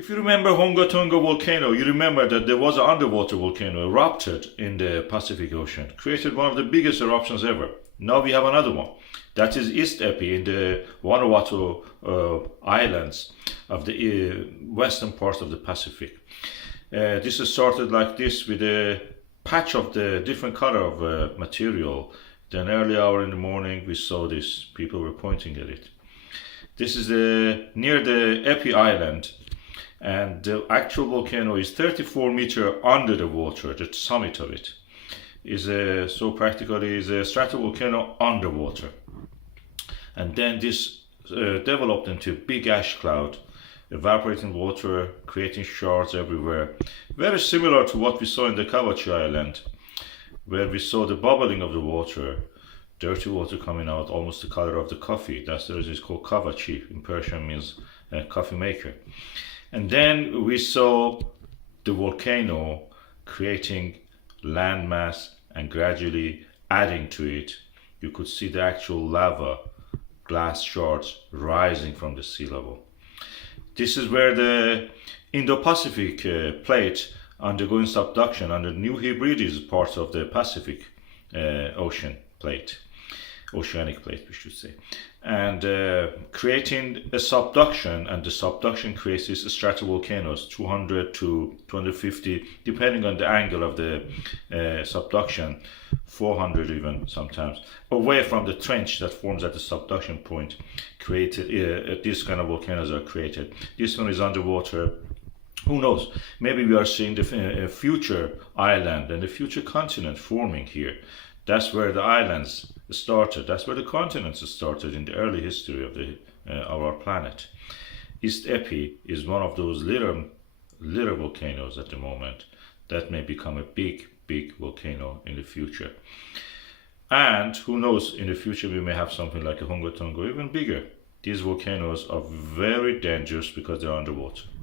If you remember Hungatonga volcano, you remember that there was an underwater volcano erupted in the Pacific Ocean, created one of the biggest eruptions ever. Now we have another one. That is East Epi in the Vanuatu islands of the western part of the Pacific. This is started like this with a patch of the different color of material. Then early hour in the morning we saw this, people were pointing at it. This is near the Epi island, and the actual volcano is 34 meters under the water. The summit of it is so practically is a stratovolcano underwater. And then this developed into a big ash cloud, evaporating water, creating shards everywhere. Very similar to what we saw in the Kawachi Island, where we saw the bubbling of the water, dirty water coming out, almost the color of the coffee. That's the reason it's called Kawachi. In Persian means coffee maker. And then we saw the volcano creating landmass and gradually adding to it. You could see the actual lava, glass shards rising from the sea level. This is where the Indo-Pacific plate undergoing subduction under New Hebrides part of the Pacific Ocean plate, oceanic plate we should say, and creating a subduction, and the subduction creates these stratovolcanoes 200 to 250 depending on the angle of the subduction, 400 even sometimes, away from the trench that forms at the subduction point. Created these kind of volcanoes are created. This one is underwater. Who knows, maybe we are seeing the future island and the future continent forming here. That's where the islands started. That's where the continents started in the early history of our planet. East Epi is one of those little volcanoes at the moment that may become a big volcano in the future. And who knows, in the future we may have something like a Hungatonga, even bigger. These volcanoes are very dangerous because they're underwater.